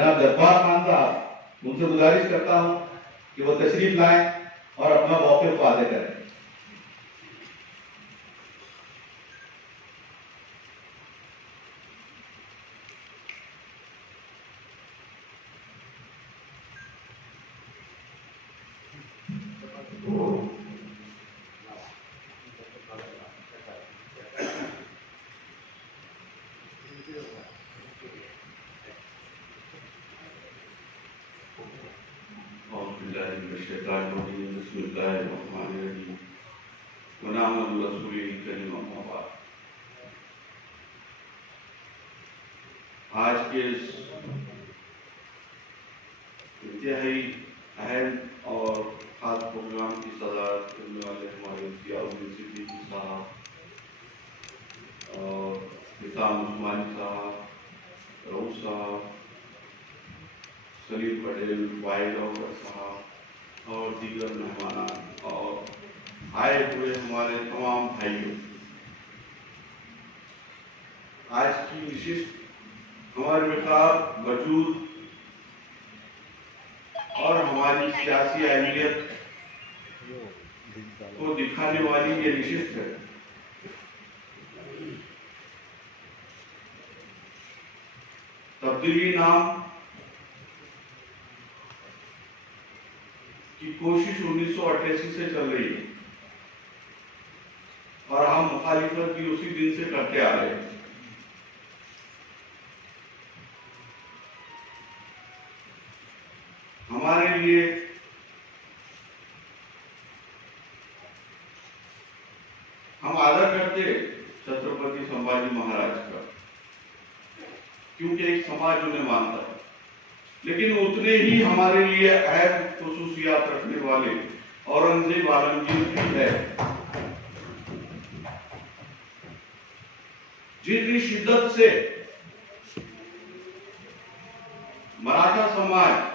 जनाब जब्बार खान साहब, उनसे गुजारिश करता हूं कि वो तशरीफ लाएं और अपना मौक़िफ़ वाज़ेह करें। आज के इस इंतहाई अहम और खास प्रोग्राम की सदारत करने वाले हमारे जियाउद्दीन सिद्दीकी साहब और निज़ाम उस्मानी साहब, रऊफ साहब, सलीम पटेल, वाहिद अहमद साहब और दीगर मेहमान और आए हुए हमारे तमाम भाइयों, आज की विशिष्ट हमारे बेकार वजूद और हमारी सियासी अहमियत को दिखाने वाली ये विशिष्ट है। तब्दीली नाम की कोशिश 1988 से चल रही है और हम मुखालिफत भी उसी दिन से करते आ रहे हैं। हमारे लिए हम आदर करते छत्रपति संभाजी महाराज का, क्योंकि एक समाज उन्हें मानता है, लेकिन उतने ही हमारे लिए अहम खुसूसियात रखने वाले औरंगजेब आलमगीर भी है, जितनी शिद्दत से मराठा समाज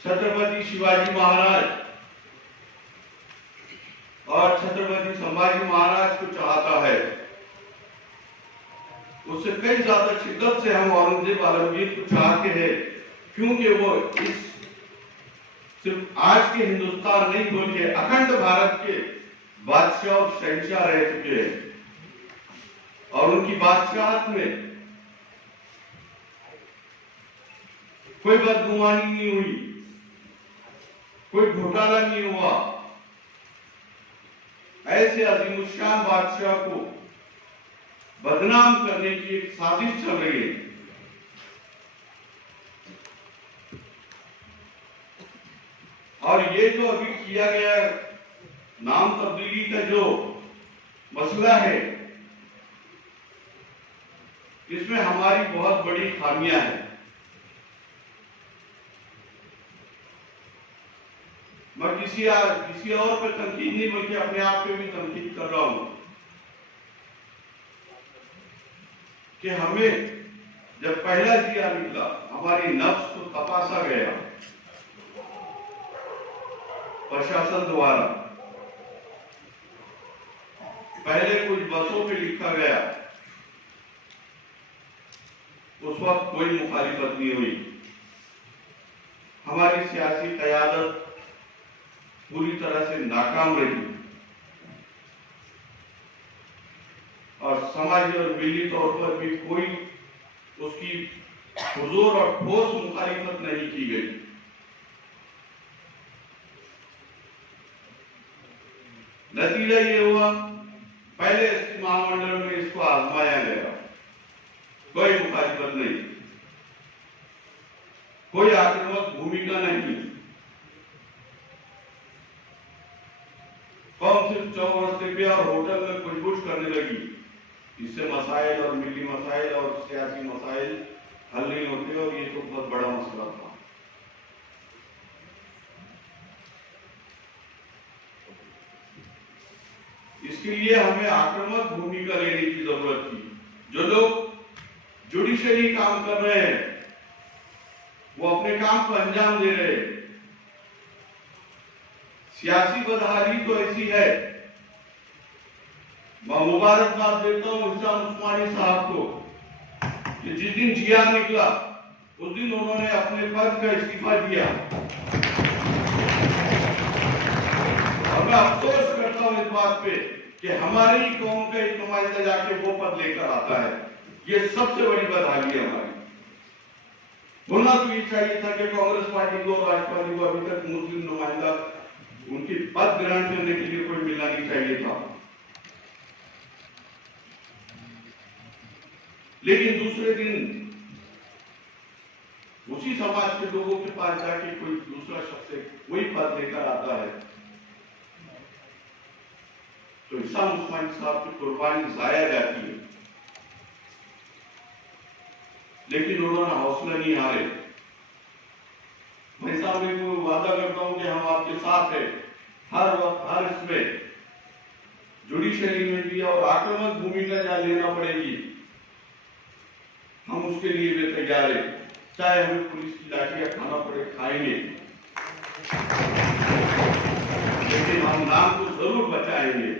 छत्रपति शिवाजी महाराज और छत्रपति संभाजी महाराज को चाहता है, उससे कई ज्यादा शिद्दत से हम औरंगजेब आलमगीर को चाहते हैं, क्योंकि वो इस सिर्फ आज के हिंदुस्तान नहीं बल्कि अखंड भारत के बादशाह और शहंशाह रह चुके हैं और उनकी बादशाहत में कोई बदगुमानी नहीं हुई, कोई घोटाला नहीं हुआ। ऐसे अजीमुशान बादशाह को बदनाम करने की एक साजिश चल रही है। और ये जो अभी किया गया नाम तब्दीली का जो मसला है, इसमें हमारी बहुत बड़ी खामियां हैं। मैं किसी और पे तनकीद नहीं बल्कि अपने आप पे भी तनकीद कर रहा हूं कि हमें जब पहला जिया निकला, हमारी नफ्स को तपासा गया प्रशासन द्वारा। पहले कुछ बसों पे लिखा गया, उस वक्त कोई मुखालिफत नहीं हुई। हमारी सियासी क़यादत पूरी तरह से नाकाम रही और समाजी और मिली तौर पर भी कोई उसकी हुजूर और ठोस मुखालिफत नहीं की गई। नतीजा ये हुआ, पहले महामंडल में इसको आजमाया गया, कोई मुखालिफत नहीं, कोई आक्रामक भूमिका नहीं। कौम सिर्फ चौरास्ते पे और होटल में कुछ करने लगी, इससे मसाइल और मिली मसाइल और सियासी मसाइल हल नहीं होते और ये तो बहुत बड़ा मसला था। इसके लिए हमें आक्रामक भूमिका लेने की जरूरत थी। जो लोग जुडिशरी काम कर रहे हैं वो अपने काम को अंजाम दे रहे हैं। सियासी बदहाली तो ऐसी है, मैं मुबारकबाद देता हूं निज़ाम उस्मानी साहब को कि जिस दिन जिया निकला उस दिन उन्होंने अपने पद का इस्तीफा दिया। और मैं अफसोस करता हूं इस बात पे कि हमारी कौम का एक नुमाइंदा जाके वो पद लेकर आता है। ये सबसे बड़ी बदहाली है हमारी। होना तो ये चाहिए था कि कांग्रेस पार्टी को और राष्ट्रवादी को अभी तक मुस्लिम नुमाइंदा उनकी पद ग्रहण करने के लिए कोई मिलना नहीं चाहिए था, लेकिन दूसरे दिन उसी समाज के लोगों के पास जाके कोई दूसरा शख्स वही पद लेकर आता है, तो इसाम उस्मानी साहब की कुर्बानी जाया जाती है। लेकिन उन्होंने हौसला नहीं हारे। मैं साहब को वादा करता हूं कि हम आपके साथ हैं हर वक्त, हर इसमें जुडिशरी में भी और आक्रामक भूमिका जहां लेना पड़ेगी हम उसके लिए भी तैयार हैं। चाहे हमें पुलिस की लाठियां खाना पड़े खाएंगे, लेकिन हम नाम को जरूर बचाएंगे।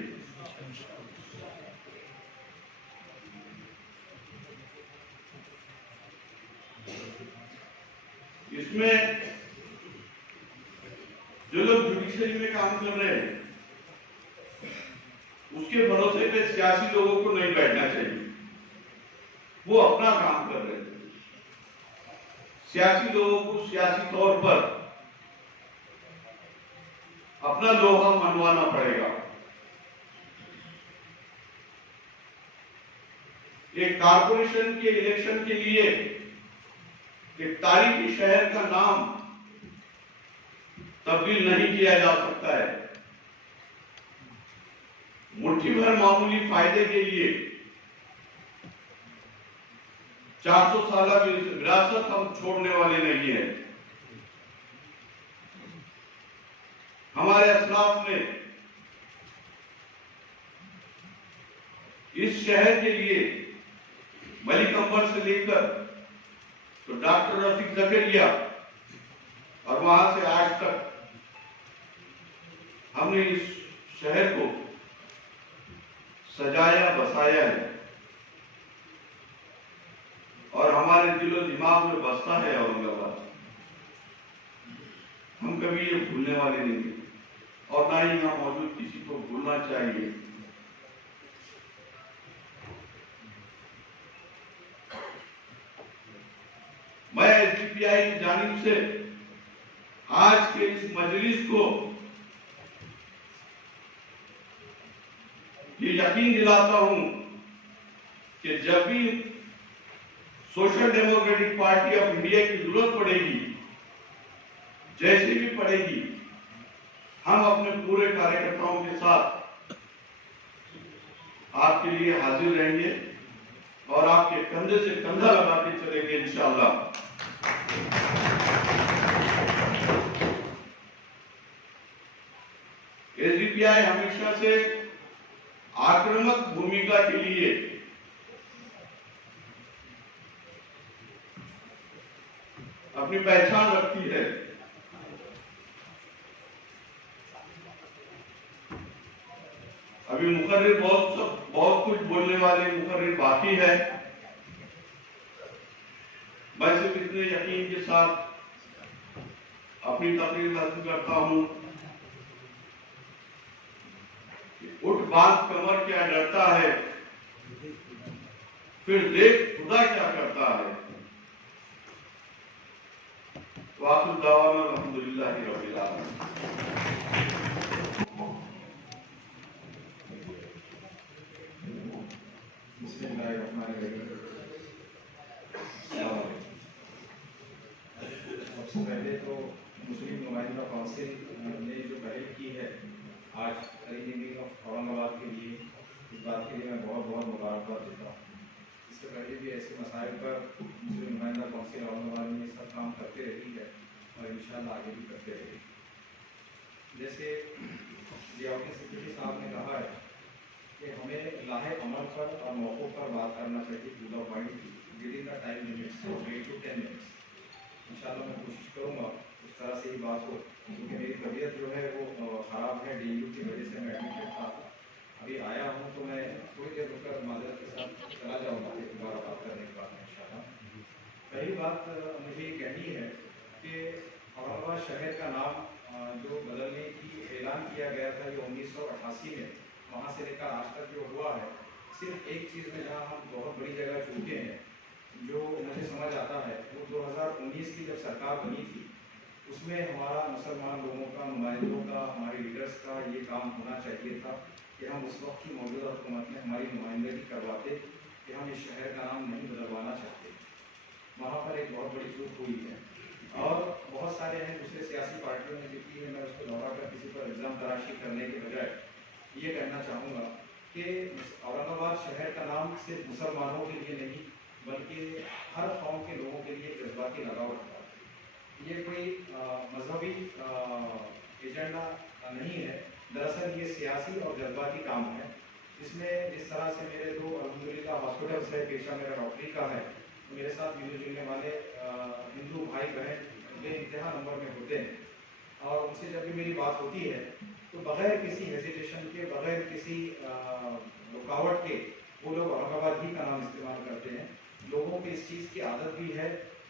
इसमें जो लोग जुडिशरी में काम कर रहे हैं उसके भरोसे पे सियासी लोगों को नहीं बैठना चाहिए। वो अपना काम कर रहे हैं। सियासी लोगों को सियासी तौर पर अपना लोहा मनवाना पड़ेगा। एक कारपोरेशन के इलेक्शन के लिए एक तारीखी शहर का नाम तब्दील नहीं किया जा सकता है। मुट्ठी भर मामूली फायदे के लिए 400 साल विरासत हम छोड़ने वाले नहीं है। हमारे असलाफ ने इस शहर के लिए मलिक अंबर से लेकर तो डॉक्टर रफीक जकरिया और वहां से आज तक हमने इस शहर को सजाया बसाया है और हमारे दिलो दिमाग में बसता है औरंगाबाद। हम कभी ये भूलने वाले नहीं हैं और ना ही यहाँ मौजूद किसी को भूलना चाहिए। मैं एसडीपीआई की जानिब से आज के इस मजलिस को ये यकीन दिलाता हूं कि जब भी social democratic party of India की जरूरत पड़ेगी, जैसी भी पड़ेगी, हम अपने पूरे कार्यकर्ताओं के साथ आपके लिए हाजिर रहेंगे और आपके कंधे से कंधा लगा के चलेंगे इंशाअल्लाह। एसडीपीआई हमेशा से आक्रामक भूमिका के लिए अपनी पहचान रखती है। अभी मुकर्रिर बहुत कुछ बोलने वाले मुकर्रिर बाकी है। मैं सिर्फ इतने यकीन के साथ अपनी तकरीर खत्म करता हूं। उठ बात कमर क्या डरता है, फिर देख खुदा क्या करता है। वाक़िअ दावाना अल्हम्दुलिल्लाहि रब्बिल आलमीन। सबसे पहले तो मुस्लिम नुमाइंदा काउंसिल ने जो पहल की है आज रीनेमिंग ऑफ औरंगाबाद के लिए, इस बात के लिए मैं बहुत बहुत मुबारकबाद देता हूँ। इससे पहले भी ऐसे मसाइल पर मुस्लिम नुमाइंदा काउंसिल औरंगाबाद में सब काम करते रही है और इंशाअल्लाह आगे भी करते रहेगी। जैसे जियाउद्दीन सिद्दीकी साहब ने कहा है कि हमें लाहे अमल पर और मौक़ों पर बात करना चाहिए to the point within the time limits 8 to 10 minutes. इंशाअल्लाह मैं कोशिश करूँगा उस तरह से ही बात हो, क्योंकि मेरी तबीयत जो है वो ख़राब है, डेंगू की वजह से मैं एडमिटेड था। अभी आया हूँ तो मैं थोड़ी देर रुककर माजरत के साथ चला जाऊँगा दोबारा बात करने के बाद इंशाअल्लाह। किया गया था, ये 1988 में, वहाँ से लेकर आज तक जो हुआ है, सिर्फ एक चीज़ में जहाँ हम बहुत बड़ी जगह चूके हैं, जो मुझे समझ आता है, वो 2019 की जब सरकार बनी थी, उसमें हमारा मुसलमान लोगों का, नुमाइंदों का, हमारे लीडर्स का ये काम होना चाहिए था कि हम उस वक्त की मौजूदा हुकूमत में हमारी नुमाइंदगी करवाते कि हम इस शहर का नाम नहीं बदलवाना चाहते। वहाँ पर एक बहुत बड़ी चूक हुई है और बहुत सारे हैं दूसरे सियासी पार्टियों ने जितनी है, मैं उसको दोहरा कर किसी पर इल्ज़ाम तराशी करने के बजाय ये कहना चाहूँगा कि औरंगाबाद शहर का नाम सिर्फ मुसलमानों के लिए नहीं बल्कि हर कौम के लोगों के लिए जज्बाती लगाव रखता है। ये कोई मजहबी एजेंडा नहीं है, दरअसल ये सियासी और जज्बाती काम है। इसमें जिस तरह से मेरे दो अल्हम्दुलिल्लाह हॉस्पिटल्स है, पेशा मेरा डॉक्टरी का है, मेरे साथ मिलने जुलने वाले हिंदू भाई बहन बेइंतहा नंबर में होते हैं और उनसे जब भी मेरी बात होती है तो बगैर किसी हेजिटेशन के, बगैर किसी रुकावट के वो लोग औरंगाबाद ही का नाम इस्तेमाल करते हैं। लोगों को इस चीज़ की आदत भी है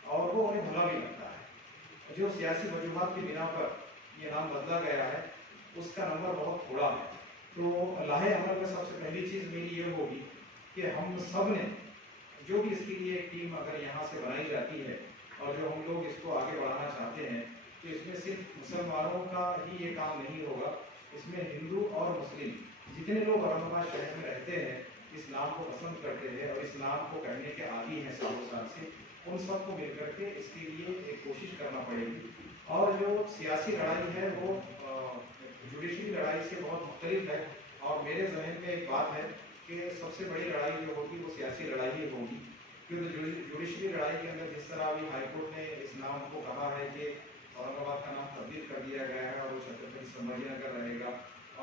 और वो उन्हें भला भी लगता है। जो सियासी वजूहात की बिना पर ये नाम बदला गया है उसका नंबर बहुत थोड़ा है। तो लाहे अमल में सबसे पहली चीज़ मेरी ये होगी कि हम सब ने जो भी इसके लिए एक टीम अगर यहाँ से बनाई जाती है और जो हम लोग इसको आगे बढ़ाना चाहते हैं तो इसमें सिर्फ मुसलमानों का ही ये काम नहीं होगा, इसमें हिंदू और मुस्लिम जितने लोग औरंगाबाद शहर में रहते हैं, इस नाम को पसंद करते हैं और इस नाम को कहने के आदी हैं सालों साल से, उन सबको मिलकर के इसके लिए एक कोशिश करना पड़ेगी। और जो सियासी लड़ाई है वो जुडिशरी लड़ाई से बहुत मुख्तलिफ है और मेरे जहन में एक बात है कि सबसे बड़ी लड़ाई जो होगी वो सियासी लड़ाई ही होगी, क्योंकि जुडिशरी लड़ाई के अंदर जिस तरह अभी हाईकोर्ट ने इस नाम को कहा है कि औरंगाबाद का नाम तब्दील कर दिया गया है और वो छत्रपति संभाजी नगर रहेगा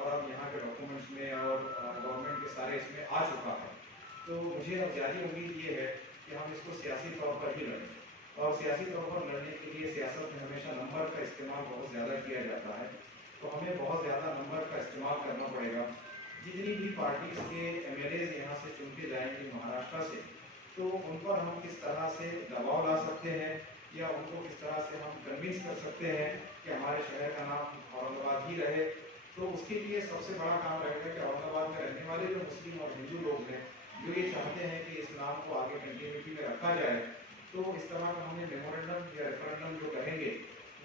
और अब यहाँ के डॉक्यूमेंट्स में और गवर्नमेंट के सारे इसमें आ चुका है, तो मुझे अब ज़्यादा उम्मीद ये है कि हम इसको सियासी तौर पर ही लड़ें और सियासी तौर पर लड़ने के लिए सियासत में हमेशा नंबर का इस्तेमाल बहुत ज़्यादा किया जाता है, तो हमें बहुत ज़्यादा नंबर का इस्तेमाल करना पड़ेगा। जितनी भी पार्टीज के MLAs यहाँ से चुन के जाएंगे महाराष्ट्र से, तो उन पर हम किस तरह से दबाव ला सकते हैं या उनको किस तरह से हम कन्विंस कर सकते हैं कि हमारे शहर का नाम औरंगाबाद ही रहे। तो उसके लिए सबसे बड़ा काम रहेगा कि औरंगाबाद में रहने वाले जो मुस्लिम और हिंदू लोग हैं जो ये चाहते हैं कि इस नाम को आगे कंटिन्यूटी में रखा जाए, तो इस तरह का हमें मेमोरेंडम या रेफरेंडम जो कहेंगे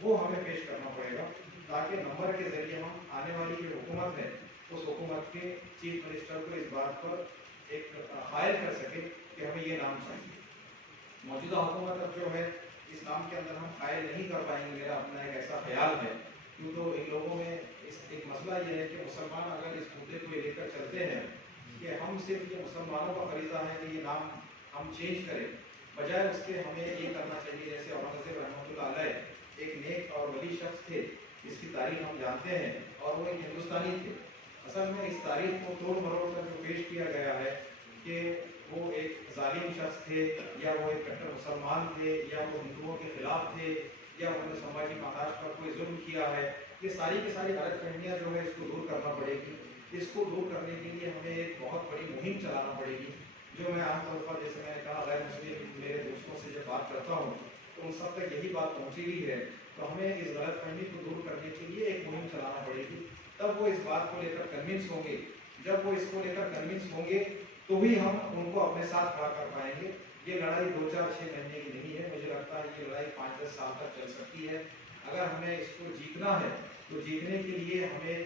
वो हमें पेश करना पड़ेगा ताकि नंबर के जरिए हम आने वाली जो हुकूमत है उस हुकूमत के चीफ मिनिस्टर को इस बात पर एक हायल कर सके कि हमें ये नाम चाहिए। मौजूदा हुकूमत अब जो है इस नाम के अंदर हम हायल नहीं कर पाएंगे, मेरा अपना एक ऐसा ख्याल है, क्यों तो इन लोगों में इस एक मसला ये है कि मुसलमान अगर इस मुद्दे को लेकर चलते हैं कि हम सिर्फ ये मुसलमानों का फरीज़ा है कि ये नाम हम चेंज करें, बजाय उसके हमें ये करना चाहिए जैसे औरंगज़ेब रहमतुल्लाह अलैह एक नेक और वली शख्स थे जिसकी तारीख हम जानते हैं और वो एक हिंदुस्तानी थे। असल में इस तारीख को तोड़ मरोड़ कर जो पेश किया गया है कि वो एक जालिम शख्स थे या वो एक कट्टर मुसलमान थे या वो हिंदुओं के खिलाफ थे या उन्होंने संभाजी महाराज पर कोई जुल्म किया है, ये सारी की सारी गलतफहमियाँ जो है इसको दूर करना पड़ेगी। इसको दूर करने के लिए हमें एक बहुत बड़ी मुहिम चलाना पड़ेगी, जो मैं आमतौर पर जैसे मैंने कहा गैर मुस्लिम मेरे दोस्तों से जब बात करता हूँ तो उन सब तक यही बात पहुँची हुई है, तो हमें इस गलतफहमी को दूर करने के लिए एक मुहिम चलाना पड़ेगी। तब वो इस बात को लेकर कन्विंस होंगे, जब वो इसको लेकर कन्विंस होंगे तो भी हम उनको अपने साथ खड़ा कर पाएंगे। ये लड़ाई 2, 4, 6 महीने की नहीं है, मुझे लगता है ये लड़ाई 5-10 साल तक चल सकती है। अगर हमें इसको जीतना है तो जीतने के लिए हमें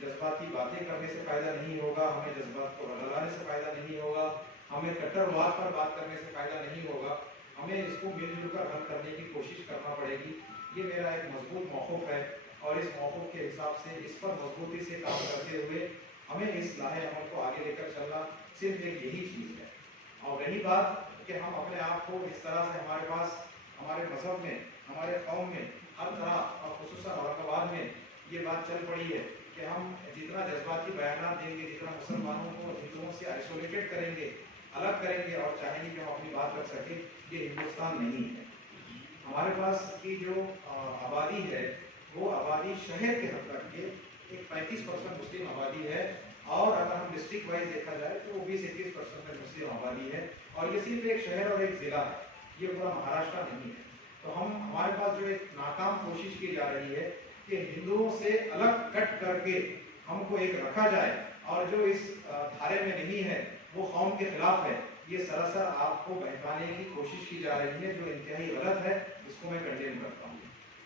जज्बाती बातें करने से फ़ायदा नहीं होगा, हमें जज्बात को रगड़ाने से फ़ायदा नहीं होगा, हमें कट्टरवाद पर बात करने से फ़ायदा नहीं होगा, हमें इसको मिलजुल कर हल करने की कोशिश करना पड़ेगी। ये मेरा एक मजबूत मौक़िफ़ है और इस मौक़िफ़ के हिसाब से इस पर मजबूती से काम करते हुए हमें इस लाहे अमल को आगे लेकर चलना सिर्फ एक यही चीज़ है। और रही बात कि हम अपने आप को इस तरह से हमारे पास हमारे मज़हब में, हमारे कौम में हर तरह और ख़ुसूसन औरंगाबाद में ये बात चल पड़ी है कि हम जितना जज्बाती बयान देंगे, जितना मुसलमानों को हिंदुओं से आइसोलेटेड करेंगे, अलग करेंगे और चाहेंगे कि हम अपनी बात रख सकें, ये हिंदुस्तान नहीं है। हमारे पास की जो आबादी है वो आबादी शहर के हद तक के एक 35% मुस्लिम आबादी है और अगर हम डिस्ट्रिक्ट वाइज देखा जाए तो वो 20-21% मुस्लिम आबादी है और ये सिर्फ एक शहर और एक ज़िला है, ये पूरा महाराष्ट्र नहीं है। तो हम हमारे पास जो एक नाकाम कोशिश की जा रही है कि हिंदुओं से अलग कट करके करके हमको एक रखा जाए और जो इस धारे में नहीं है वो कौम के खिलाफ है, ये सरासर आपको बहकाने की कोशिश की जा रही है, जो इंतहाई गलत है। इसको मैं कंडेम करता हूँ।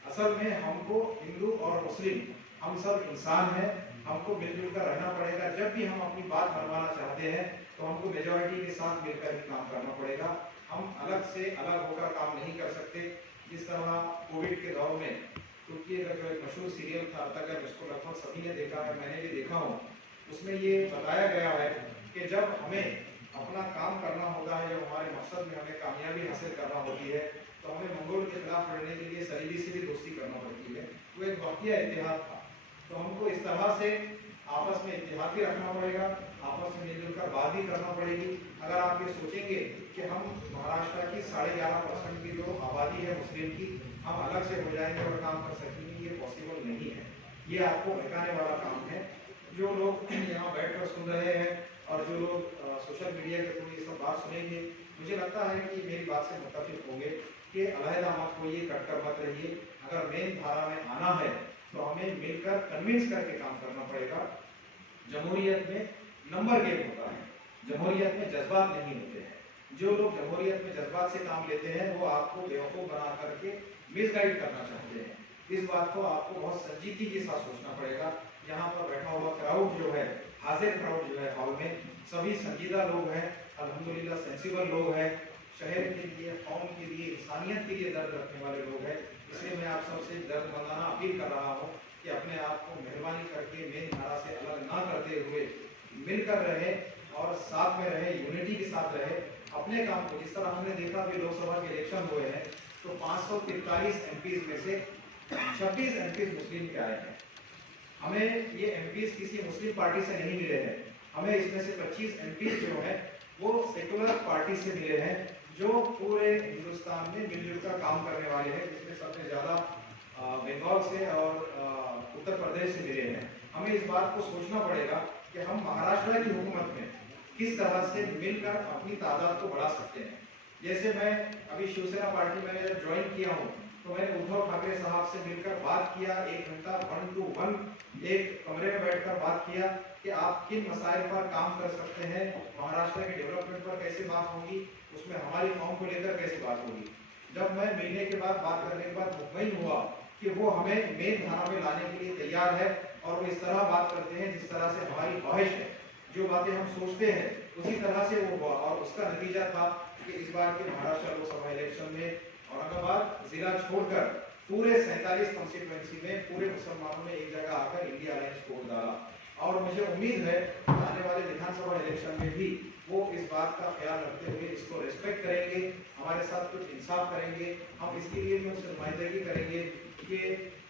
असल में हमको हिंदू और मुस्लिम हम सब इंसान हैं, हमको मिलजुल कर रहना पड़ेगा। जब भी हम अपनी बात मनवाना चाहते हैं तो हमको मेजॉरिटी के साथ मिलकर ही काम करना पड़ेगा। हम अलग से अलग होकर काम नहीं कर सकते। जिस तरह कोविड के दौर में तुर्की का जो एक मशहूर सीरियल था अगर, उसको लगभग सभी ने देखा है, मैंने भी देखा हूँ, उसमें ये बताया गया है कि जब हमें अपना काम करना होता है, जब हमारे मकसद में हमें कामयाबी हासिल करना होती है, तो हमें मंगोल के खिलाफ लड़ने के लिए सलीबी से भी दोस्ती करना पड़ती है। वो एक वाकया इतिहाद था। तो हमको इस तरह से आपस में इतिहाद भी रखना पड़ेगा, आपस में मिलजुल कर बात भी करना पड़ेगी। अगर आप ये सोचेंगे कि हम महाराष्ट्र की 11.5% की जो आबादी है मुस्लिम की, हम अलग से हो जाएंगे और काम कर सकेंगे, ये पॉसिबल नहीं है। ये आपको बहकाने वाला काम है। जो लोग यहाँ बैठकर सुन रहे हैं और जो लोग सोशल मीडिया के थ्रू ये सब बात सुनेंगे, मुझे लगता है कि मेरी बात से मुत्तफिक होंगे कि अलहदा मत होइए, कटकर मत रहिए। अगर मेन धारा में आना है तो हमें मिलकर कन्विंस करके काम करना पड़ेगा। जमहूरियत में नंबर गेम होता है, जमहूरियत में जज्बात नहीं होते हैं। जो लोग जमहूरियत में जज्बात से काम लेते हैं वो आपको बेवकूफ़ बना करके मिसगाइड करना चाहते हैं। इस बात को आपको बहुत संजीदगी के साथ सोचना पड़ेगा। यहाँ पर बैठा हुआ क्राउड जो है, हाजिर क्राउड जो है हॉल में, सभी संजीदा लोग हैं, अल्हम्दुलिल्लाह सेंसिबल लोग हैं, शहर के लिए, कौम के लिए, इंसानियत के लिए दर्द रखने वाले लोग हैं। इसलिए मैं आप सबसे दर्द मंदाना अपील कर रहा हूँ कि अपने आप को मेहरबानी करके मेन धारा से अलग ना करते हुए मिलकर रहे और साथ में रहे, यूनिटी के साथ रहे। अपने काम को, जिस तरह हमने देखा कि लोकसभा के इलेक्शन हुए हैं तो 543 एमपीज में से 26 एमपीज मुस्लिम के आए हैं। हमें ये एमपीज किसी मुस्लिम पार्टी से नहीं मिले हैं, हमें इसमें से 25 एमपीज जो है वो सेकुलर पार्टी से मिले हैं, जो पूरे हिंदुस्तान में मिलजुल कर काम करने वाले हैं, जिसमें सबसे ज़्यादा बंगाल से और उत्तर प्रदेश से मिले हैं। हमें इस बात को सोचना पड़ेगा कि हम महाराष्ट्र की हुकूमत में किस तरह से मिलकर अपनी तादाद को बढ़ा सकते हैं। जैसे मैं अभी शिवसेना पार्टी मैंने जब ज्वाइन किया हूँ तो मैंने उद्धव ठाकरे साहब से मिलकर बात किया, 1 घंटा 1 to 1 एक कमरे में बैठकर बात किया कि आप किन मसाइल पर काम कर सकते हैं, महाराष्ट्र के डेवलपमेंट पर कैसे बात होगी, उसमें हमारी कौम को लेकर कैसे बात होगी। जब मैं मिलने के बाद, बात करने के बाद मुतमईन हुआ कि वो हमें मेन धारा में लाने के लिए तैयार है और वो इस तरह बात करते हैं जिस तरह से हमारी ख्वाहिश है, जो बातें हम सोचते हैं उसी तरह से वो हुआ। और उसका नतीजा था कि इस बार के महाराष्ट्र लोकसभा इलेक्शन में औरंगाबाद जिला छोड़कर पूरे 47 कॉन्स्टिट्यूएंसी में पूरे मुसलमानों ने एक जगह आकर इंडिया अलायंस को वोट डाला। और मुझे उम्मीद है आने वाले विधानसभा इलेक्शन में भी वो इस बात का ख्याल रखते हुए इसको रेस्पेक्ट करेंगे, हमारे साथ कुछ इंसाफ करेंगे। हम इसके लिए भी उनसे नुमाइंदगी करेंगे कि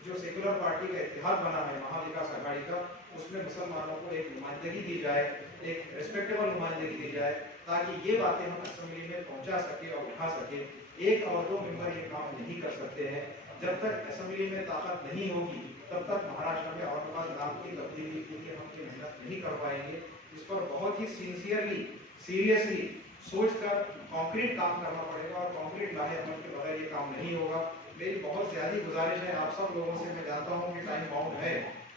जो सेकुलर पार्टी का इत्तेहाद बना है महाविकास अघाड़ी का, उसमें मुसलमानों को एक नुमाइंदगी दी जाए, एक रेस्पेक्टेबल नुमाइंदगी दी जाए, ताकि ये बातें हम असेंबली में पहुंचा सके और उठा सके। 1 और 2 मेंबर ये काम नहीं कर सकते हैं। जब तक असेंबली में ताकत नहीं होगी तब तक महाराष्ट्र में औरंगाबाद नाम की तब्दीली के लिए हम मेहनत नहीं कर पाएंगे। इस पर बहुत ही सिंसियरली, सीरियसली सोचकर कॉन्क्रीट काम करना पड़ेगा और कॉन्क्रीट लाहे अमल के बगैर ये काम नहीं होगा। मेरी बहुत ज़्यादा गुजारिश है आप सब लोगों से, मैं जानता हूँ कि टाइम बाउंड है,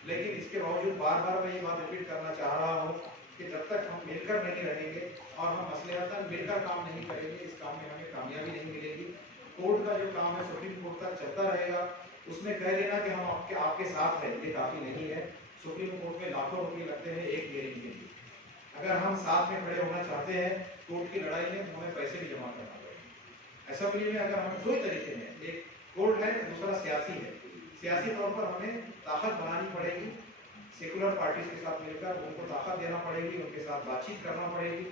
लेकिन इसके बावजूद बार बार मैं ये बात रिपीट करना चाह रहा हूँ कि जब तक हम मिलकर नहीं रहेंगे और हम मसलहतन मिलकर काम नहीं करेंगे, इस काम में हमें कामयाबी नहीं मिलेगी। कोर्ट का जो काम है सुप्रीम कोर्ट तक चलता रहेगा, उसमें कह देना कि हम आपके साथ हैं, ये काफ़ी नहीं है। सुप्रीम कोर्ट में लाखों रुपये लगते हैं एक हियरिंग के लिए। अगर हम साथ में खड़े होना चाहते हैं कोर्ट की लड़ाई में, तो हमें पैसे भी जमा करना पड़ेगा। असेंबली में अगर हम 2 तरीके हैं, एक कोर्ट है, दूसरा सियासी है। सियासी तौर पर हमें ताकत बनानी पड़ेगी, सेकुलर पार्टीज के साथ मिलकर उनको ताकत देना पड़ेगी, उनके साथ बातचीत करना पड़ेगी।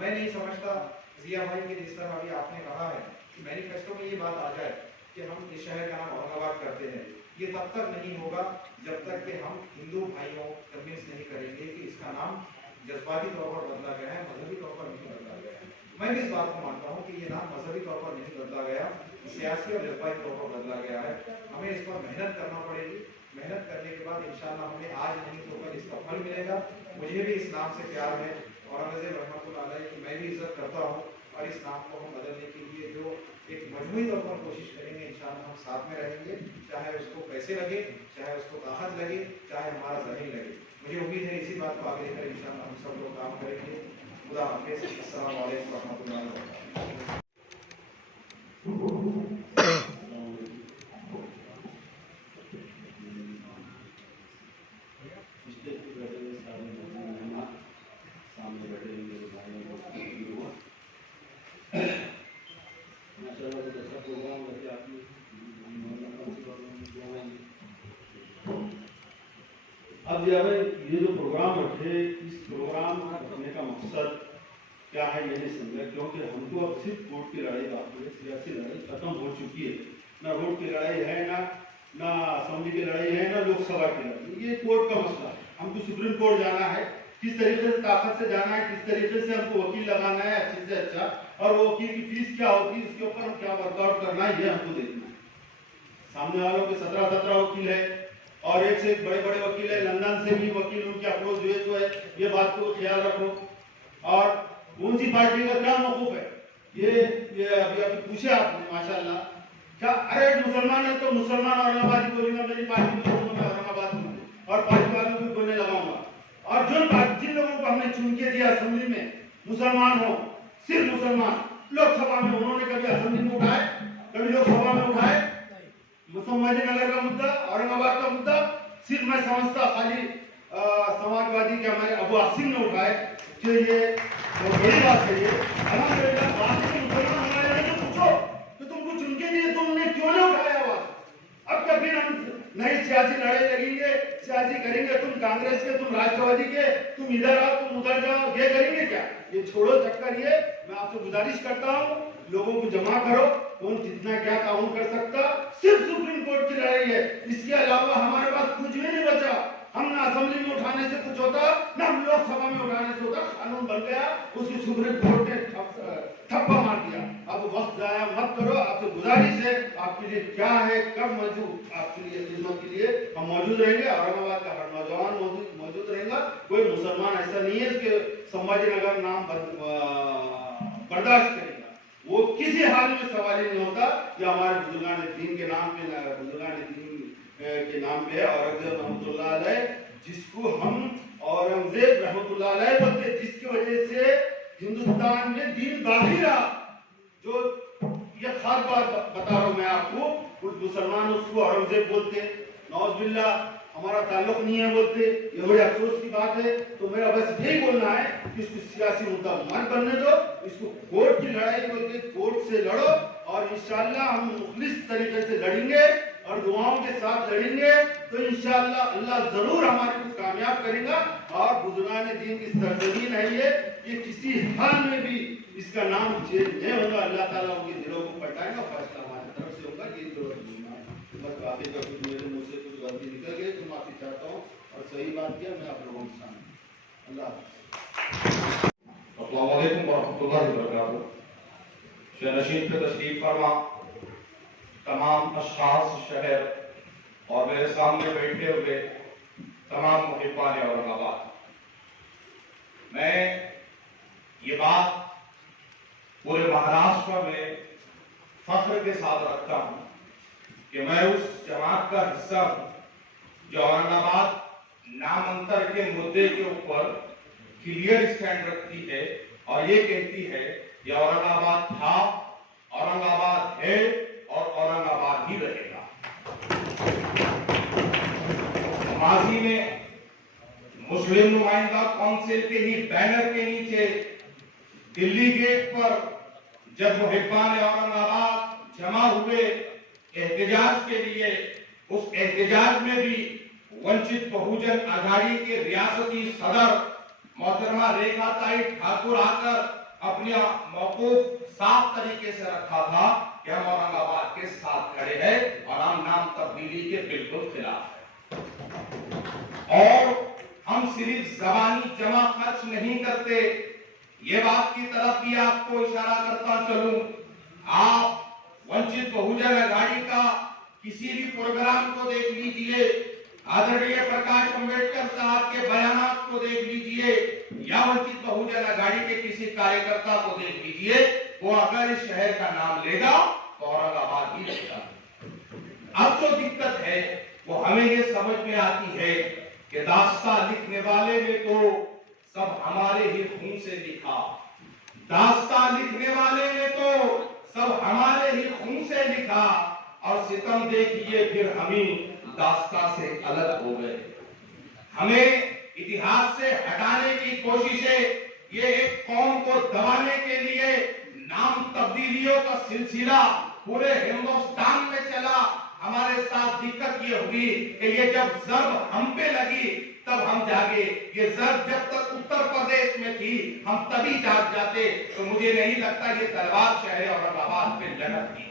मैं नहीं समझता जिया भाई की, जिस तरह अभी आपने कहा है कि मैनिफेस्टो में ये बात आ जाए कि हम इस शहर का नाम औरंगाबाद करते हैं, ये तब तक नहीं होगा जब तक कि हम हिंदू भाइयों कन्विंस नहीं करेंगे कि इसका नाम जज्बाती तौर पर बदला गया है, मजहबी तौर पर नहीं बदला गया है। मैं भी इस बात को मानता हूँ कि ये नाम मजहबी तौर पर नहीं बदला गया, सियासी और जज्बाती तौर पर बदला गया है। हमें इस पर मेहनत करना पड़ेगी। मेहनत करने के बाद इंशाअल्लाह हमें आज नहीं तो कल इसका फल मिलेगा। मुझे भी इस नाम से प्यार है, औरंगजेब रहमतुल्लाह अलैह की मैं भी इज्जत करता हूँ, और इस नाम को हम बदलने के लिए जो एक मजमूई तौर पर कोशिश करेंगे, इंशाअल्लाह हम साथ में रहेंगे, चाहे उसको पैसे लगे, चाहे उसको ताकत लगे, चाहे हमारा जमीन लगे। मुझे उम्मीद है इसी बात को आगे लेकर इंशाअल्लाह हम सब लोग काम करेंगे। खुदा हाफिज़। अस्सलाम वालेकुम रहमतुल्लाहि व बरकातहू। सामने बैठे मेरे भाइयों को माशाल्लाह बहुत अच्छा प्रोग्राम करके आपने अब ये जो प्रोग्राम रखे, इस प्रोग्राम रखने का मकसद क्या है ये नहीं समझा, क्योंकि हमको अब सिर्फ वोट की लड़ाई बाकी है। सियासी लड़ाई खत्म हो चुकी है। ना वोट की लड़ाई है, ना असेंबली की लड़ाई है, ना लोकसभा की लड़ाई। ये कोर्ट का मसला है। हमको सुप्रीम कोर्ट जाना है, किस तरीके से ताकत से जाना है, किस तरीके से हमको वकील लगाना है अच्छे से अच्छा, और वो वकील की फीस क्या होती है, इसके ऊपर हम क्या वर्कआउट करना है, ये हमको देखना है। सामने वालों के 17 वकील है और एक से एक बड़े बड़े वकील है। लंदन से भी वकील उनके अप्रोच हुए तो है, ये बात को ख्याल रखो। और कौन सी पार्टी का क्या मौकूफ है, ये अभी पूछे आपने माशाल्लाह। क्या अरे मुसलमान है तो मुसलमान औरंगाबादी बोलेगा, मेरी पार्टी को मैं औरंगाबाद में और पार्टी वालों को बोलने लगाऊंगा। और जिन लोगों को हमने चुन के दिया असेंबली में, मुसलमान हो, सिर्फ मुसलमान, लोकसभा में उन्होंने कभी असेंबली में उठाए, कभी लोकसभा में उठाए मुसलमाननगर का मुद्दा, औरंगाबाद का मुद्दा सिर्फ मैं समझता खाली समाजवादी के हमारे अबू आसिम ने उठाए कि ये बड़ी बात है। ये अल्हम्दुलिल्लाह बात है, मुसलमान हमारे से पूछो तो तुमको चुन के दिए, तुमने क्यों नहीं उठाया आवाज? अब क्या फिर हम नई सियासी लड़ाई लगेंगे, सियासी करेंगे, तुम कांग्रेस के, तुम राष्ट्रवादी के, तुम इधर आओ, तुम उधर जाओ, ये करेंगे क्या? ये छोड़ो चक्कर। ये मैं आपसे गुजारिश करता हूँ, लोगों को जमा करो, कौन कितना क्या कानून कर सकता, सिर्फ सुप्रीम कोर्ट की लड़ाई है। इसके अलावा हमारे पास कुछ भी नहीं बचा। हम ना असेंबली में उठाने से कुछ होता, ना हम लोकसभा में उठाने से होता। कानून बन गया, उसकी सुप्रीम कोर्ट ने ठप्पा मार दिया। अब वक्त जाया मत करो। आपसे गुजारिश है, आपके लिए क्या है, कब मौजूद, आपके लिए खिदमत के लिए हम मौजूद रहेंगे। औरंगाबाद का हर नौजवान मौजूद रहेगा। कोई मुसलमान ऐसा नहीं है कि संभाजीनगर नाम बर्दाश्त करेगा। वो किसी हाल में सवाल ही नहीं होता कि हमारे बुजुर्गान दीन के नाम पे, बुजुर्गान दीन के नाम पे औरंगजेब रहमतुल्लाह अलैह, जिसको हम औरंगजेब रहमतुल्लाह अलैह बोलते, जिसकी वजह से हिंदुस्तान में दीन बाकी रहा। जो ये खास बात बता रहा हूं मैं आपको, कुछ मुसलमान उसको औरंगजेब बोलते, नौजुबिल्लाह हमारा ताल्लुक नहीं है बोलते। ये बड़ी अफसोस की बात है। तो मेरा बस यही बोलना है कि इसको सियासी मुद्दा मत बनने दो, इसको कोर्ट की लड़ाई बोलते, कोर्ट से लड़ो और इंशाअल्लाह हम मुखलिस तरीके से लड़ेंगे और दुआओं के साथ लड़ेंगे तो इंशाअल्लाह अल्लाह जरूर हमारे को कामयाब करेगा। और बुजुर्गान दीन की सरजमीन है ये किसी हाल में भी इसका नाम चेंज नहीं होगा। अल्लाह ताला उनके दिलों को पलटाएगा, फैसला हमारी तरफ से होगा। ये जरूरत बोलना है। बस बाकी का कुछ मेरे मुंह से कुछ गलती निकल गई तो माफी चाहता हूँ और सही बात किया मैं आप लोगों के सामने। अल्लाह अस्सलाम वालेकुम वरहमतुल्लाहि वबरकातुहू। शहनशीन पे तशरीफ फरमा तमाम अशखास शहर और मेरे सामने बैठे हुए तमाम मुहिब्बान औरंगाबाद, मैं ये बात पूरे महाराष्ट्र में फख्र के साथ रखता हूं कि मैं उस जमात का हिस्सा हूं जो औरंगाबाद नामांतर के मुद्दे के ऊपर क्लियर स्टैंड रखती है और ये कहती है कि औरंगाबाद था, औरंगाबाद है और औरंगाबाद ही रहेगा। माजी में मुस्लिम नुमाइंदा काउंसिल के ही बैनर के नीचे दिल्ली गेट पर जब मुहिब्बान औरंगाबाद जमा हुए एहतजाज के लिए, उस एहतजाज में भी वंचित बहुजन आघाड़ी के रियासती सदर मोहतरमा रेखाताई ठाकुर आकर अपने मौकूफ साफ तरीके से रखा था कि हम औरंगाबाद के साथ खड़े हैं और हम नाम तब्दीली के बिल्कुल खिलाफ हैं। और हम सिर्फ जबानी जमा खर्च नहीं करते, ये बात की तरफ भी आपको इशारा करता चलूं, आप वंचित बहुजन आघाड़ी का किसी भी प्रोग्राम को देख लीजिए, आदरणीय प्रकाश अंबेडकर साहब के बयानात को देख लीजिए या वंचित बहुजन आघाड़ी के किसी कार्यकर्ता को देख लीजिए, वो अगर इस शहर का नाम लेगा तो औरंगाबाद ही लेगा। अब जो दिक्कत है वो हमें ये समझ में आती है कि दास्तां लिखने वाले ने तो सब हमारे ही खून से लिखा, दास्तां लिखने वाले ने तो सब हमारे ही खून से लिखा, और सितम देखिए फिर हम ही दास्तां से अलग हो गए। हमें इतिहास से हटाने की कोशिशें, ये एक कौम को दबाने के लिए नाम तब्दीलियों का सिलसिला पूरे हिंदुस्तान में चला। हमारे साथ दिक्कत ये हुई कि ये जब जर्ब हम पे लगी तब हम जागे। ये जर्ब जब तक उत्तर प्रदेश में थी हम तभी जाग जाते। तो मुझे नहीं लगता ये तलवार शहर औरंगाबाद पे लटकती।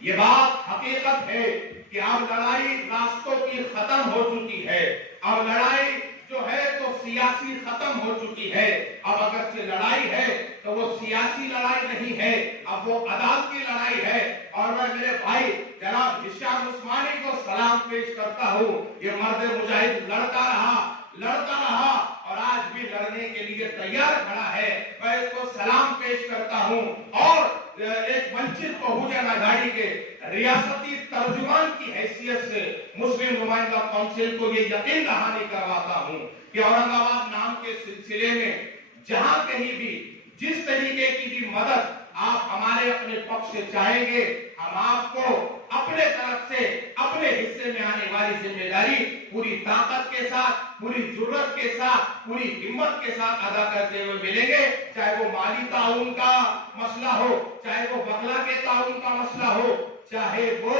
ये बात हकीकत है कि अब लड़ाई रास्तों की खत्म हो चुकी है। अब लड़ाई जो है तो सियासी खत्म हो चुकी है। अब अगर से लड़ाई है तो वो सियासी लड़ाई नहीं है, अब वो अदालत की लड़ाई है। और मैं मेरे भाई जनाब हिशाम उस्मानी को सलाम पेश करता हूँ। ये मर्द मुजाहिद लड़ता रहा और आज भी लड़ने के लिए तैयार खड़ा है। मैं इसको सलाम पेश करता हूँ और एक वंचित बहुजन आघाड़ी के रियासती तर्जुमान की हैसियत से मुस्लिम नुमाइंदा काउंसिल को ये यकीन दहानी करवाता हूँ कि औरंगाबाद नाम के सिलसिले में जहां कहीं भी जिस तरीके की भी मदद आप हमारे अपने पक्ष से चाहेंगे, हम आपको अपने तरफ से अपने हिस्से में आने वाली जिम्मेदारी पूरी ताकत के साथ, पूरी जुर्रत के साथ, पूरी हिम्मत के साथ अदा करते हुए मिलेंगे। चाहे वो माली ताउन का मसला हो, चाहे वो बगला के ताउन का मसला हो, चाहे वो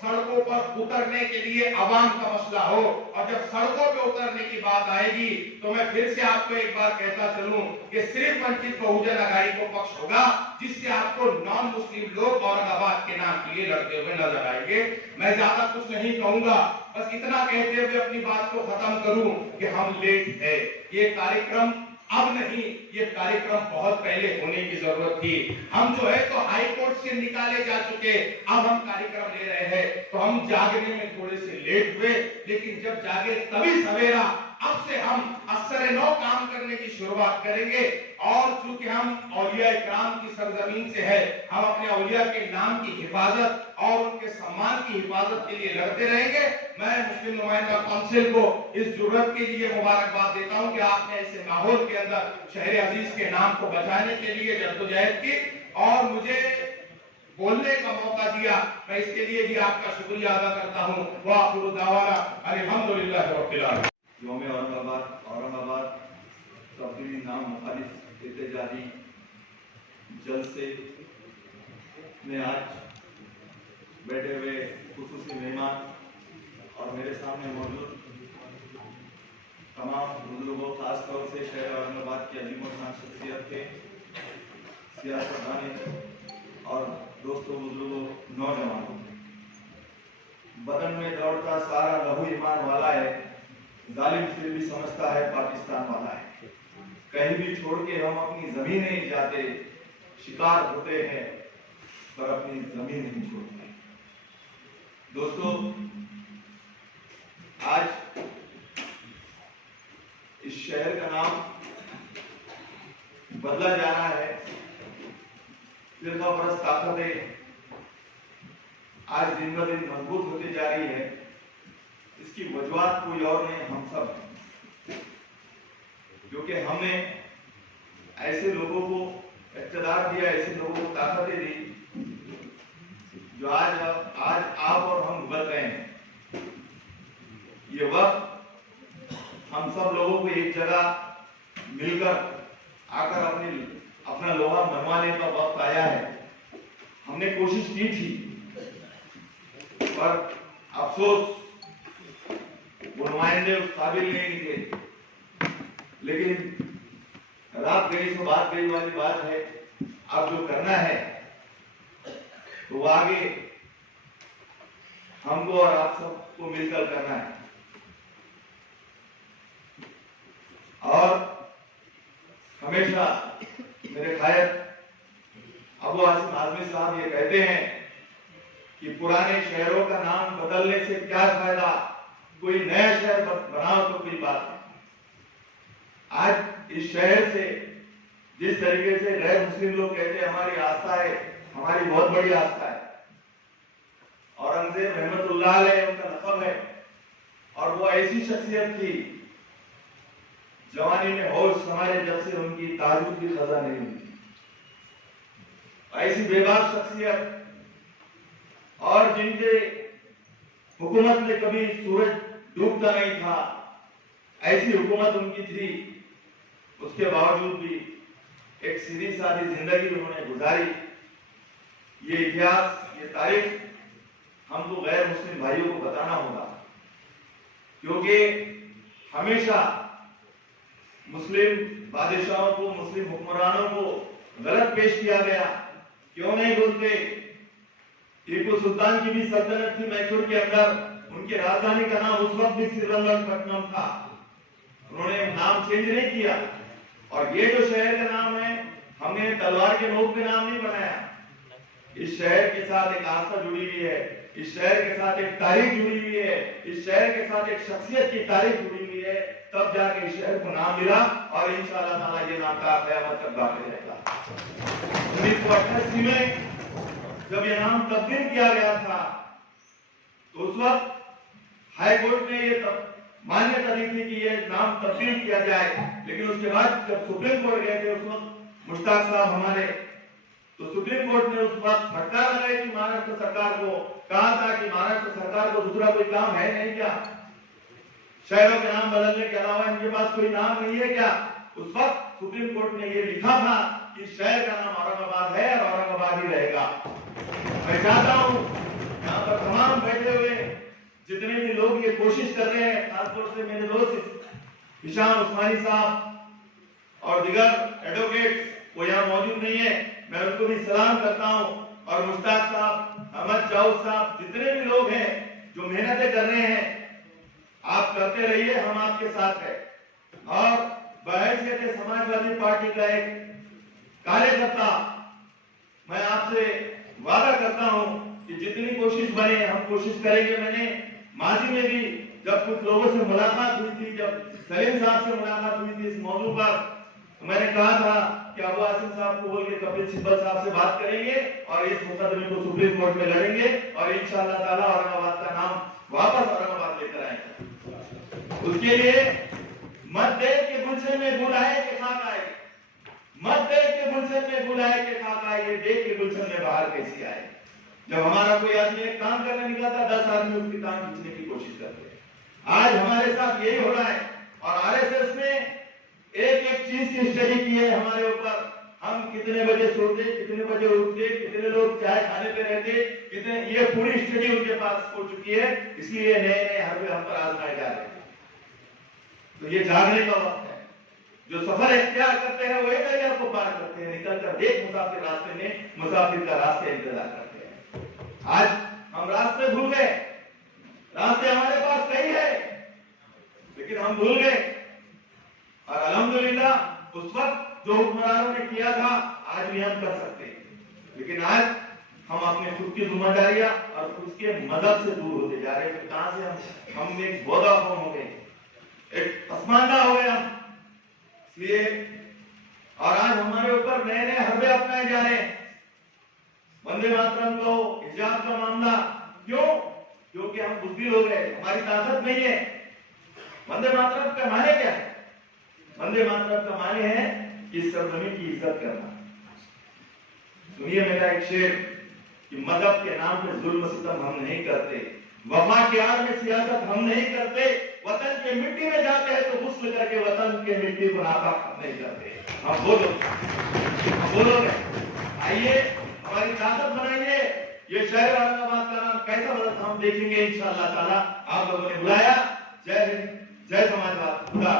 सड़कों पर उतरने के लिए आवाम का मसला हो। और जब सड़कों पे उतरने की बात आएगी तो मैं फिर से आपको एक बार कहता चलूं कि सिर्फ वंचित बहुजन आघाड़ी को पक्ष होगा जिससे आपको नॉन मुस्लिम लोग औरंगाबाद के नाम के लिए लड़ते हुए नजर आएंगे। मैं ज्यादा कुछ नहीं कहूंगा, बस इतना कहते हुए अपनी बात को खत्म करूं कि हम लेट है। ये कार्यक्रम अब नहीं, ये कार्यक्रम बहुत पहले होने की जरूरत थी। हम जो है तो हाई कोर्ट से निकाले जा चुके, अब हम कार्यक्रम ले रहे हैं। तो हम जागने में थोड़े से लेट हुए, लेकिन जब जागे तभी सवेरा। अब से हम असर नौ काम करने की शुरुआत करेंगे। और चूंकि हम औलिया इकराम की सरजमीन से है, हम अपने औलिया के नाम की हिफाजत और उनके सम्मान की हिफाजत के लिए लड़ते रहेंगे। मैं मुस्लिम नुमाइंदा काउंसिल को इस जुर्रत के लिए मुबारकबाद देता हूं कि आपने ऐसे माहौल के अंदर शहर अजीज के नाम को बचाने के लिए जद्दोजहद की और मुझे बोलने का मौका दिया। मैं इसके लिए भी आपका शुक्रिया अदा करता हूं। वाखिरु दावाना अल्हम्दुलिल्लाहि रब्बिल आलमीन। यौम औरंगाबाद तब्दीली नाम मुखालिफ एहतजाजी जलसे में आज बैठे हुए खुसूसी मेहमान और मेरे सामने मौजूद तमाम बुजुर्गों, खासतौर से शहर औरंगाबाद की अजीम-ओ-शान शख्सियत के सियासतदान और दोस्तों, बुजुर्गों, नौजवानों, बदन में दौड़ता सारा लहू ईमान वाला है, जालिम फिर भी समझता है पाकिस्तान वाला है। कहीं भी छोड़ के हम अपनी जमीन नहीं जाते, शिकार होते हैं पर अपनी जमीन नहीं छोड़ते। दोस्तों, आज इस शहर का नाम बदला जा रहा है। फिरका परस्त ताकतें आज दिन ब दिन मजबूत होती जा रही है। इसकी वजूहत कोई और नहीं, हम सब हैं, क्योंकि हमने ऐसे लोगों को इक़्तिदार दिया, ऐसे लोगों को ताकतें दी जो आज आप और हम भुगत रहे हैं। ये वक्त हम सब लोगों को एक जगह मिलकर आकर अपना लोहा मनवाने का वक्त आया है। हमने कोशिश की थी पर अफसोस वो नुमाइंदे उस काबिल नहीं थे। लेकिन रात गई सो बात गई वाली बात है। अब जो करना है तो आगे हमको और आप सबको मिलकर करना है। और हमेशा मेरे कायद अबू आसिम आजमी साहब ये कहते हैं कि पुराने शहरों का नाम बदलने से क्या फायदा, कोई नया शहर बनाओ तो कोई बात नहीं। आज इस शहर से जिस तरीके से गैर मुस्लिम लोग कहते हैं हमारी आस्था है, हमारी बहुत बड़ी आस्था है, औरंगजेब रहमतुल्लाह अलैह उनका लक़ब है, और वो ऐसी शख्सियत थी जवानी में होश हमारे जब से उनकी ताजुब की खजा नहीं हुई, ऐसी बेबाक शख्सियत, और जिनके हुकूमत में कभी सूरज डूबता नहीं था, ऐसी हुकूमत उनकी थी। उसके बावजूद भी एक सीधी सादी जिंदगी उन्होंने गुजारी। ये इतिहास, ये तारीख हमको गैर मुस्लिम भाइयों को बताना होगा, क्योंकि हमेशा मुस्लिम बादशाहों को, मुस्लिम हुक्मरानों को गलत पेश किया गया। क्यों नहीं बोलते? टीपू सुल्तान की भी सल्तनत थी मैसूर के अंदर, उनकी राजधानी का नाम उस वक्त भी श्रीरंगपट्टनम था, उन्होंने नाम चेंज नहीं किया। और ये जो शहर का नाम है, हमने तलवार के नोक पे नाम नहीं बनाया। इस शहर के साथ एक आस्था जुड़ी हुई है, इस शहर के साथ एक तारीख जुड़ी हुई है, इस शहर के साथ एक शख्सियत की तारीख जुड़ी हुई है, तब जाके इस शहर को नाम मिला, और इंशाअल्लाह ताला ये नाम का क़यामत तक बाकी रहेगा। 1988 में जब ये नाम तब्दील किया गया था, तो उस वक्त हाई कोर्ट ने ये मान्यता दी थी कि ये नाम तब्दील किया जाए, लेकिन उसके बाद जब सुप्रीम कोर्ट गए थे, उस वक्त मुश्ताक साहब हमारे, तो सुप्रीम कोर्ट ने उस वक्त फटकार लगाई कि महाराष्ट्र सरकार को, कहा था कि महाराष्ट्र सरकार को दूसरा कोई काम है नहीं क्या, शहरों के नाम बदलने के अलावा इनके पास कोई नाम नहीं है क्या? उस वक्त सुप्रीम कोर्ट ने ये लिखा था कि शहर का नाम औरंगाबाद है और औरंगाबाद ही रहेगा। मैं चाहता हूँ यहाँ पर तमाम बैठे हुए जितने भी लोग ये कोशिश कर रहे हैं, खासतौर से मेरे दोस्त हिशाम उस्मानी साहब और दिगर एडवोकेट्स वो यहाँ मौजूद नहीं है, मैं उनको भी सलाम करता हूँ, और मुश्ताक साहब, अहमद जाऊद साहब, जितने भी लोग हैं जो मेहनतें कर रहे हैं, आप करते रहिए, हम आपके साथ हैं। और बहैसियत समाजवादी पार्टी का एक कार्यकर्ता मैं आपसे वादा करता हूं कि जितनी कोशिश बने हम कोशिश करेंगे। मैंने माजी में भी जब कुछ लोगों से मुलाकात हुई थी, जब सलीम साहब से मुलाकात हुई थी इस मौजू पर, तो मैंने कहा था कि अबू आसिम साहब को बोल के कपिल सिब्बल साहब से बात करेंगे और इस मुकदमे को सुप्रीम कोर्ट में लड़ेंगे, और इंशाअल्लाह ताला औरंगाबाद का नाम वापस औरंगाबाद लेकर आएंगे। उसके लिए मत देख के गुलशन में गुल आए के खाक आए, मत देख के गुलशन में गुल आए के खाक आए, ये देख के गुलशन में बाहर कैसे आए। जब हमारा कोई आदमी एक काम करने निकला था, 10 आदमी उसकी टांग खींचने की कोशिश करते हैं। आज हमारे साथ यही हो रहा है, और आरएसएस ने एक एक चीज की स्टडी की है हमारे ऊपर। हम कितने बजे सोते, कितने बजे उठते, कितने लोग चाय खाने पे रहते, कितने, ये पूरी स्टडी उनके पास हो चुकी है। इसलिए नए नए हरबे हम पर आजमाए जा रहे हैं। तो ये जागने का वक्त है। जो सफर इख्तियार करते हैं वही दरिया को पार करते हैं, निकल कर देख मुसाफिर रास्ते में, मुसाफिर का रास्ते इंतजार करते हैं। आज हम रास्ते भूल गए, रास्ते हमारे पास कई है लेकिन हम भूल गए। और अल्हम्दुलिल्लाह उस वक्त जो हुक्मरानों ने किया था आज भी हम कर सकते हैं, लेकिन आज हम अपने खुद की जिम्मेदारियां और खुद के मदद से दूर होते जा रहे हैं। कहां से हम एक बोधा हो गए, एक पसमानदा हो गए हम, इसलिए। और आज हमारे ऊपर नए नए हरबे अपनाए जा रहे हैं। वंदे मातरम को, हिजाब का मामला, क्यों? क्योंकि हम बुद्धिल हो गए, हमारी ताकत नहीं है। वंदे मातरम का माने क्या है? वंदे मातरम का माने है कि सरजमीन की इज्जत करना। सुनिए मेरा एक शेर कि मजहब के नाम पे जुल्म सितम हम नहीं करते, वफा के आड़ में सियासत हम नहीं करते, वतन के मिट्टी में जाते हैं तो गुस्ल करके वतन के मिट्टी को नापाक हम नहीं करते। हम बोलोगे, आइए हमारी ताकत बनाइए। ये शहर औरंगाबाद का नाम कैसा बदलता हम देखेंगे इंशाअल्लाह ताला। आप लोगों ने बुलाया। जय हिंद, जय समाजवाद, खुदा।